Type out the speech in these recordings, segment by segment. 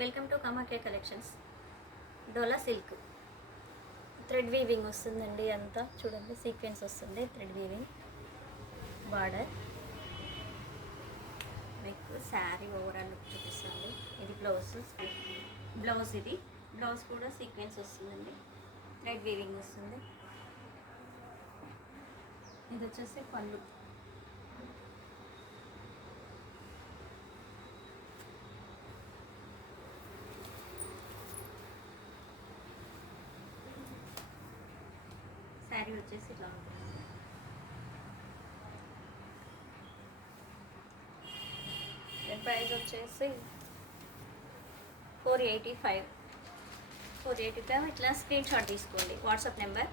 Welcome to Kamakhya collections. Dola silk thread weaving వస్తుందండి. అంతా చూడండి, సీక్వెన్స్ వస్తుంది, థ్రెడ్ వీవింగ్ బార్డర్. మీకు శారీ ఓవరాల్ లుక్ చూపిస్తుంది. ఇది బ్లౌజ్ ఇది బ్లౌజ్ కూడా సీక్వెన్స్ వస్తుందండి, థ్రెడ్ వీవింగ్ వస్తుంది. ఇది వచ్చేసి పళ్ళు. శారీ వచ్చేసి ఇట్లా ఉంటుంది. దీని ప్రైస్ వచ్చేసి 485. ఇట్లా స్క్రీన్ షాట్ తీసుకోండి. వాట్సాప్ నెంబర్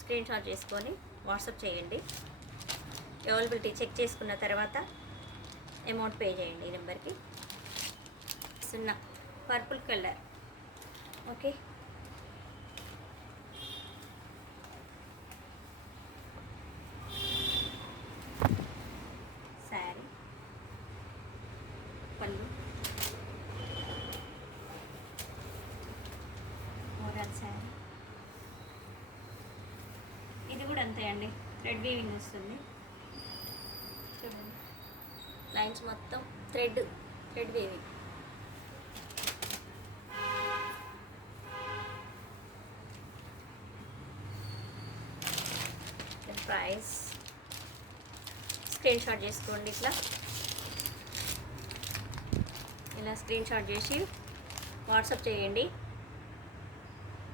స్క్రీన్ షాట్ చేసుకొని వాట్సాప్ చేయండి. అవైలబిలిటీ చెక్ చేసుకున్న తర్వాత అమౌంట్ పే చేయండి ఈ నెంబర్కి. Purple colour. ఓకే, శారీ పళ్ళు ఓవరాల్ శారీ. ఇది కూడా అంతే అండి, థ్రెడ్ వీవింగ్ వస్తుంది. చూడండి, లైన్స్ మొత్తం thread weaving. Price screen shot చేసుకోండి. ఇలా స్క్రీన్ షాట్ చేసి వాట్సాప్ చేయండి.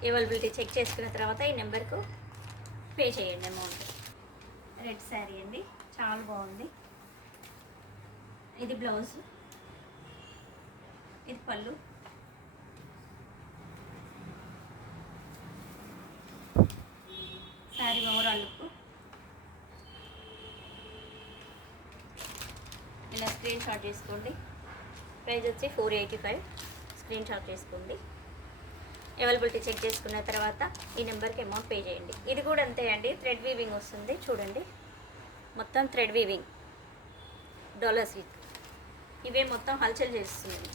అవైలబిలిటీ చెక్ చేసుకున్న తర్వాత ఈ నెంబర్కు పే చేయండి అమౌంట్. రెడ్ శారీ అండి, చాలా బాగుంది. ఇది బ్లౌజ్, ఇది పళ్ళు. శారీ ఓవరాల్ లుక్ ఇలా స్క్రీన్ షాట్ చేసుకోండి. ప్రైస్ వచ్చి 485. స్క్రీన్ షాట్ చేసుకోండి. అవైలబిలిటీ చెక్ చేసుకున్న తర్వాత ఈ నెంబర్కి అమౌంట్ పే చేయండి. ఇది కూడా అంతే అండి, థ్రెడ్ వీవింగ్ వస్తుంది. చూడండి, మొత్తం థ్రెడ్ వీవింగ్. డోలా సిల్క్ ఇవే మొత్తం హల్చల్ చేస్తుంది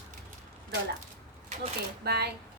డోలా. Okay, bye.